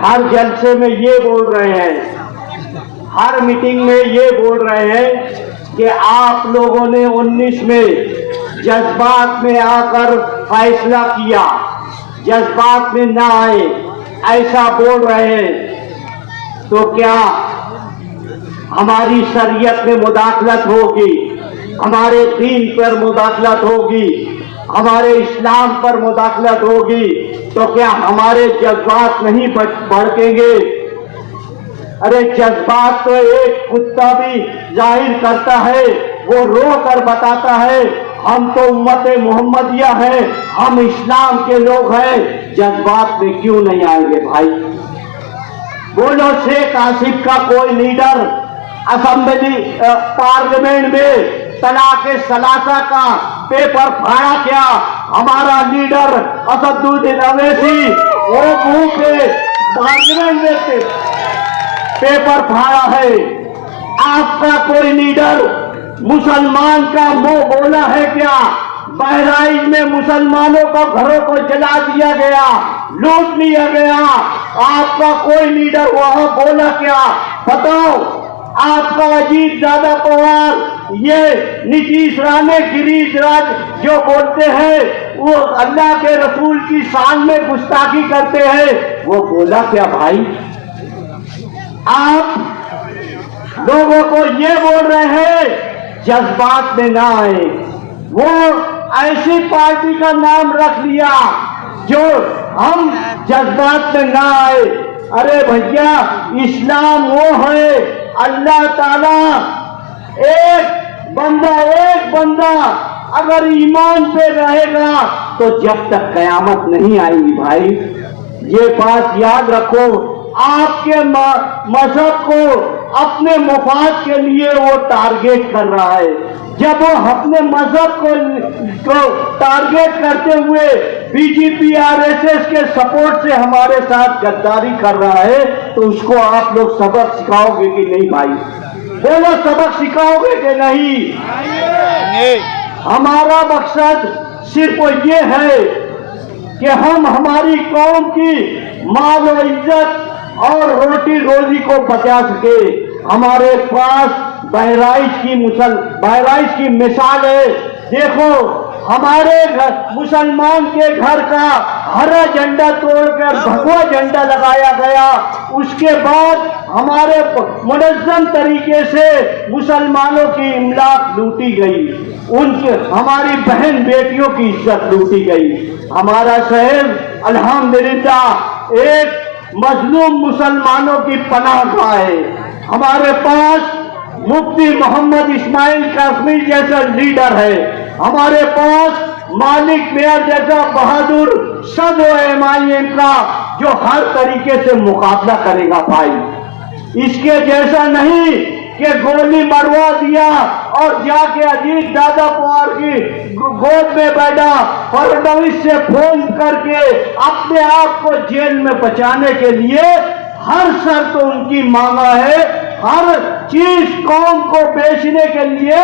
हर जलसे में ये बोल रहे हैं, हर मीटिंग में ये बोल रहे हैं कि आप लोगों ने 19 में जज्बात में आकर फैसला किया, जज्बात में ना आए, ऐसा बोल रहे हैं। तो क्या हमारी शरीयत में मुदाखलत होगी, हमारे दीन पर मुदाखलत होगी, हमारे इस्लाम पर मुदाखलत होगी, तो क्या हमारे जज्बात नहीं भड़केंगे? अरे जज्बात तो एक कुत्ता भी जाहिर करता है, वो रो कर बताता है हम तो उम्मत मोहम्मदिया हैं, हम इस्लाम के लोग हैं। जज्बात में क्यों नहीं आएंगे भाई? बोलो, शेख आसिफ का कोई लीडर असेंबली पार्लियामेंट में तलाक सलासा का पेपर फाड़ा क्या? हमारा लीडर असदुद्दीन अवैसी वो मुंह पे पार्लियामेंट में पेपर फाड़ा है। आपका कोई लीडर मुसलमान का मुंह बोला है क्या? बहराइच में मुसलमानों को घरों को जला दिया गया, लूट लिया गया, आपका कोई लीडर वहां बोला क्या? बताओ। आपका अजीत दादा पवार, ये नीतीश राणे, गिरीश राज जो बोलते हैं वो अल्लाह के रसूल की शान में गुस्ताखी करते हैं, वो बोला क्या भाई? आप लोगों को ये बोल रहे हैं जज्बात में ना आए। वो ऐसी पार्टी का नाम रख लिया जो हम जज्बात में ना आए। अरे भैया, इस्लाम वो है, अल्लाह ताला एक बंदा अगर ईमान पे रहेगा तो जब तक कयामत नहीं आएगी भाई। ये बात याद रखो। आपके मजहब को अपने मुफाद के लिए वो टारगेट कर रहा है। जब वो अपने मजहब को टारगेट करते हुए बीजेपी आरएसएस के सपोर्ट से हमारे साथ गद्दारी कर रहा है, तो उसको आप लोग सबक सिखाओगे कि नहीं भाई? बोलो, सबक सिखाओगे कि नहीं? हमारा मकसद सिर्फ ये है कि हम हमारी कौम की माल और इज्जत और रोटी रोजी को बचा सके। हमारे पास बहराइच की मिसाल है। देखो, हमारे मुसलमान के घर का हरा झंडा तोड़कर भगवा झंडा लगाया गया। उसके बाद हमारे मुनज़्ज़म तरीके से मुसलमानों की इमलाक लूटी गई, हमारी बहन बेटियों की इज्जत लूटी गई। हमारा शहर अल्हम्दुलिल्लाह एक मजलूम मुसलमानों की पनाहगाह है। हमारे पास मुफ्ती मोहम्मद इस्माइल कासमी जैसा लीडर है। हमारे पास मालिक मेयर जैसा बहादुर सदर एमआईएम का जो हर तरीके से मुकाबला करेगा भाई। इसके जैसा नहीं कि गोली मरवा दिया और जाके अजीत दादा पवार की गोद में बैठा, फडणवीस से फोन करके अपने आप को जेल में बचाने के लिए हर शर्त उनकी मांगा है। हर चीज कौम को बेचने के लिए,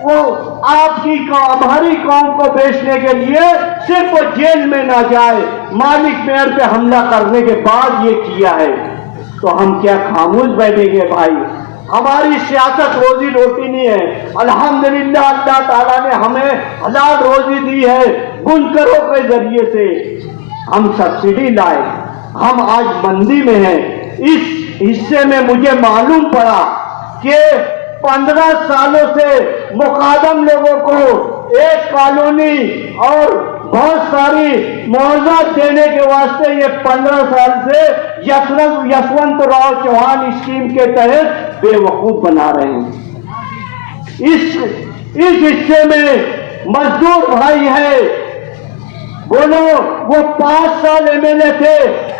वो हमारी कौम को बेचने के लिए सिर्फ वो जेल में ना जाए, मालिक मेयर पे हमला करने के बाद ये किया है। तो हम क्या खामोश बैठेंगे भाई? हमारी सियासत रोजी रोटी नहीं है। अल्हम्दुलिल्लाह अल्लाह ताला ने हमें हलाल रोजी दी है। बुनकरों के जरिए से हम सब्सिडी लाए, हम आज मंदी में हैं। इस हिस्से में मुझे मालूम पड़ा कि 15 सालों से मुकादम लोगों को एक कॉलोनी और बहुत सारी मुआवजा देने के वास्ते ये 15 साल से यशवंतराव चौहान स्कीम के तहत बेवकूफ बना रहे हैं। इस हिस्से में मजदूर भाई है। बोलो, वो 5 साल एमएलए थे,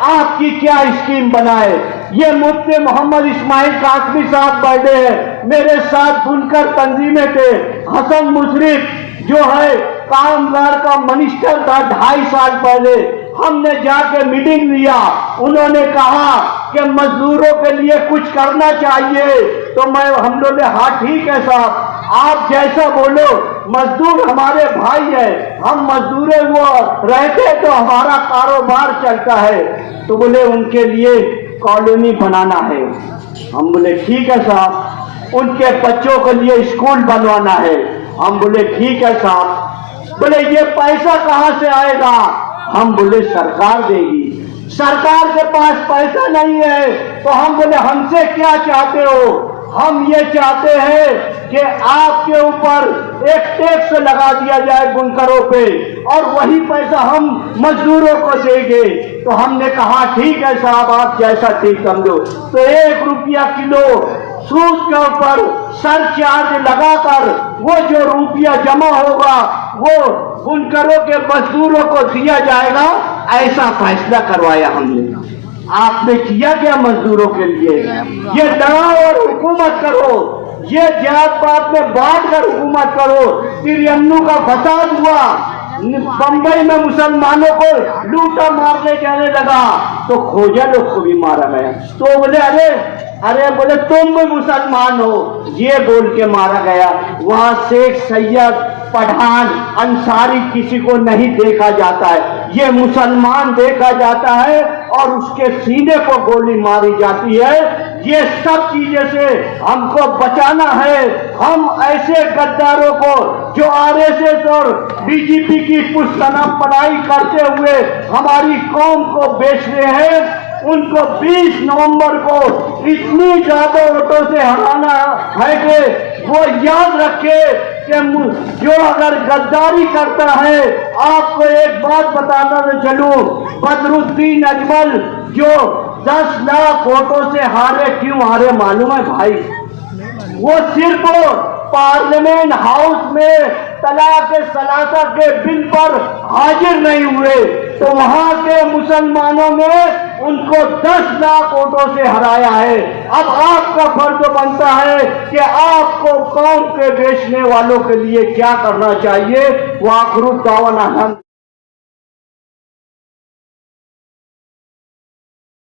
आपकी क्या स्कीम बनाए? ये मुफ्ती मोहम्मद इस्माइल कासमी साहब बैठे हैं, मेरे साथ बुनकर तंजीमें थे। हसन मुशरिफ जो है कामगार का मिनिस्टर था 2.5 साल पहले, हमने जाके मीटिंग लिया। उन्होंने कहा कि मजदूरों के लिए कुछ करना चाहिए। तो हम लोग ने हाँ ठीक है साहब, आप जैसा बोलो, मजदूर हमारे भाई है, हम मजदूर वो रहते तो हमारा कारोबार चलता है। तो बोले उनके लिए कॉलोनी बनाना है। हम बोले ठीक है साहब। उनके बच्चों के लिए स्कूल बनवाना है। हम बोले ठीक है साहब। बोले ये पैसा कहाँ से आएगा? हम बोले सरकार देगी। सरकार के पास पैसा नहीं है तो हम बोले हमसे क्या चाहते हो? हम ये चाहते हैं कि आपके ऊपर एक टैक्स लगा दिया जाए बुनकरों पे और वही पैसा हम मजदूरों को देंगे। तो हमने कहा ठीक है साहब, आप जैसा ठीक समझो। तो 1 रुपया किलो सूद के ऊपर सरचार्ज लगाकर वो जो रुपया जमा होगा वो बुनकरों के मजदूरों को दिया जाएगा, ऐसा फैसला करवाया हमने। आपने किया क्या मजदूरों के लिए? ये लड़ाओ और हुकूमत करो, ये जात पात में बांट कर हुकूमत करो। तिरन्नू का फसाद हुआ, बंबई में मुसलमानों को लूटा मारने जाने लगा तो खोजा लोग को भी मारा गया। तो बोले अरे बोले तुम भी मुसलमान हो, ये बोल के मारा गया। वहां शेख सैयद पठान अंसारी किसी को नहीं देखा जाता है, ये मुसलमान देखा जाता है और उसके सीने को गोली मारी जाती है। ये सब चीजें से हमको बचाना है। हम ऐसे गद्दारों को जो आरएसएस और बीजेपी की पुष्कना पढ़ाई करते हुए हमारी कौम को बेच रहे हैं, उनको 20 नवंबर को इतनी ज्यादा वोटों से हराना है कि वो याद रखे कि जो अगर गद्दारी करता है। आपको एक बात बताना तो चलूं, बदरुद्दीन अजमल जो 10 लाख वोटों से हारे, क्यों हारे मालूम है भाई? वो सिर्फ पार्लियामेंट हाउस में तलाक सलासा के बिल पर हाजिर नहीं हुए तो वहां के मुसलमानों ने उनको 10 लाख वोटों से हराया है। अब आपका फर्ज बनता है कि आपको कौम के बेचने वालों के लिए क्या करना चाहिए। वो आखिर दावा